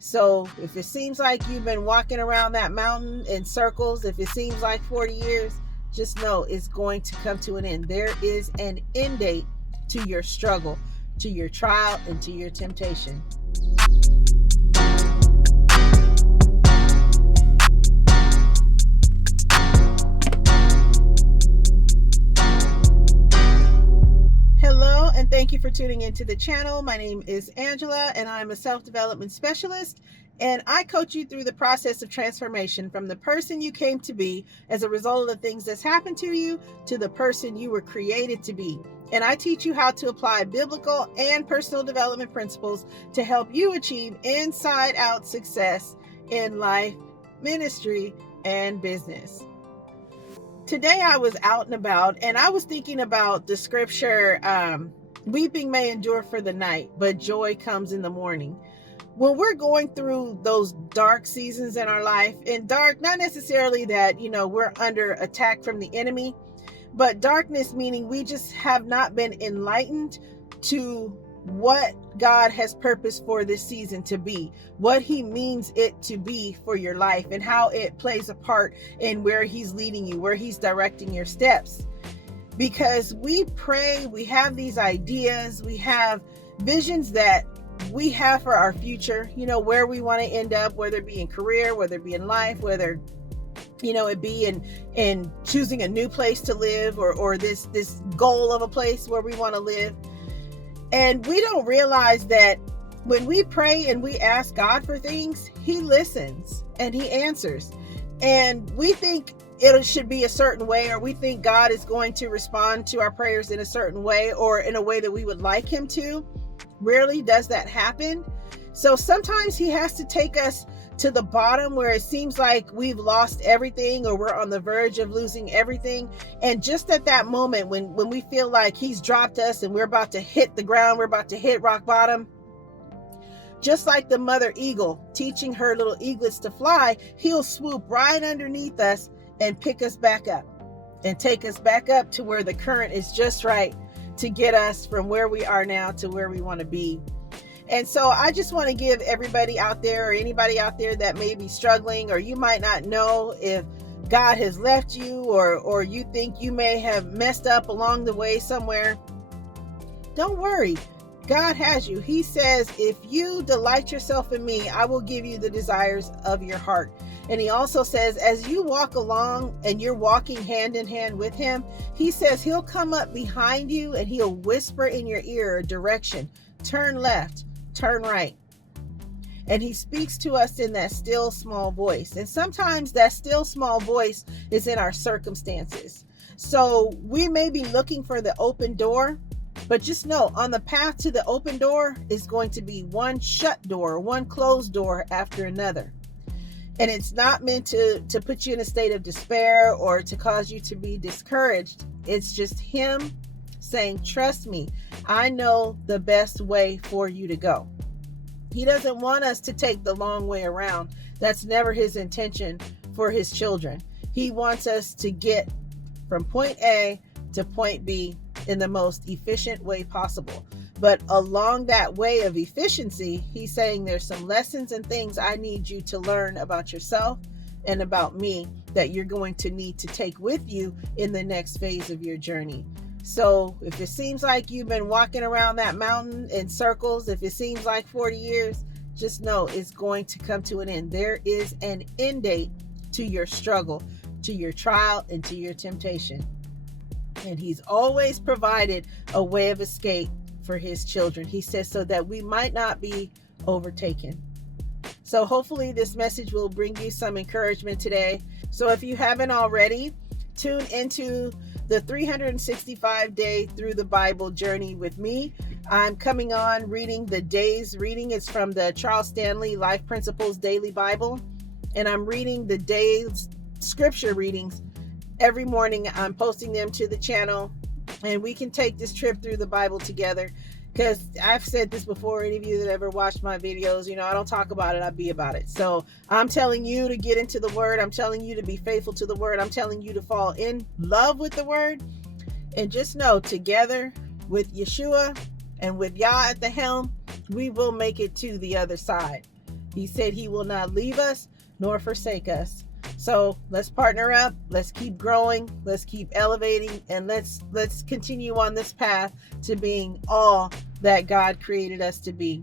So if it seems like you've been walking around that mountain in circles, if it seems like 40 years, just know it's going to come to an end. There is an end date to your struggle, to your trial, and to your temptation. Hello, and thank you for tuning into the channel. My name is Angela, and I'm a self-development specialist, and I coach you through the process of transformation from the person you came to be as a result of the things that's happened to you to the person you were created to be. And I teach you how to apply biblical and personal development principles to help you achieve inside-out success in life, ministry, and business. Today I was out and about, and I was thinking about the scripture, weeping may endure for the night, but joy comes in the morning. When we're going through those dark seasons in our life, and dark, not necessarily that, we're under attack from the enemy, but darkness meaning we just have not been enlightened to what God has purposed for this season to be, what he means it to be for your life, and how it plays a part in where he's leading you, where he's directing your steps. Because we pray, we have these ideas, we have visions that we have for our future, where we want to end up, whether it be in career, whether it be in life, whether it be in choosing a new place to live, or this goal of a place where we want to live. And we don't realize that when we pray and we ask God for things, he listens and he answers. And we think it should be a certain way, or we think God is going to respond to our prayers in a certain way, or in a way that we would like him to. Rarely does that happen. So sometimes he has to take us to the bottom where it seems like we've lost everything, or we're on the verge of losing everything. And just at that moment when we feel like he's dropped us and we're about to hit the ground, we're about to hit rock bottom, just like the mother eagle teaching her little eaglets to fly, he'll swoop right underneath us and pick us back up and take us back up to where the current is just right to get us from where we are now to where we want to be. And so I just want to give everybody out there, or anybody out there that may be struggling, or you might not know if God has left you, or you think you may have messed up along the way somewhere. Don't worry. God has you. He says, if you delight yourself in me, I will give you the desires of your heart. And he also says, as you walk along and you're walking hand in hand with him, he says he'll come up behind you and he'll whisper in your ear a direction. Turn left, turn right. And he speaks to us in that still small voice. And sometimes that still small voice is in our circumstances. So we may be looking for the open door, but just know on the path to the open door is going to be one shut door, one closed door after another. And it's not meant to put you in a state of despair or to cause you to be discouraged. It's just him saying, trust me, I know the best way for you to go. He doesn't want us to take the long way around. That's never his intention for his children. He wants us to get from point A to point B in the most efficient way possible. But along that way of efficiency, he's saying there's some lessons and things I need you to learn about yourself and about me that you're going to need to take with you in the next phase of your journey. So if it seems like you've been walking around that mountain in circles, if it seems like 40 years, just know it's going to come to an end. There is an end date to your struggle, to your trial, and to your temptation. And he's always provided a way of escape for his children. He says so that we might not be overtaken. So hopefully this message will bring you some encouragement today. So if you haven't already, tune into the 365-day through the Bible journey with me. I'm coming on reading the day's reading. It's from the Charles Stanley Life Principles Daily Bible. And I'm reading the day's scripture readings every morning. I'm posting them to the channel, and we can take this trip through the Bible together. Because I've said this before, any of you that ever watched my videos, I don't talk about it, I be about it. So I'm telling you to get into the word. I'm telling you to be faithful to the word. I'm telling you to fall in love with the word. And just know, together with Yeshua and with Yah at the helm, we will make it to the other side. He said he will not leave us nor forsake us. So let's partner up, let's keep growing, let's keep elevating, and let's continue on this path to being all that God created us to be.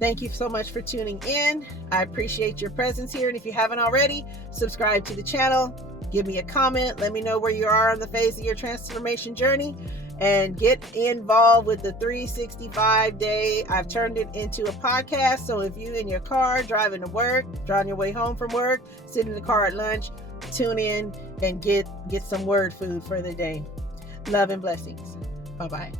Thank you so much for tuning in. I appreciate your presence here. And if you haven't already, subscribe to the channel, give me a comment, let me know where you are on the phase of your transformation journey, and get involved with the 365 day. I've turned it into a podcast. So if you in your car, driving to work, driving your way home from work, sitting in the car at lunch, tune in and get some word food for the day. Love and blessings. Bye-bye.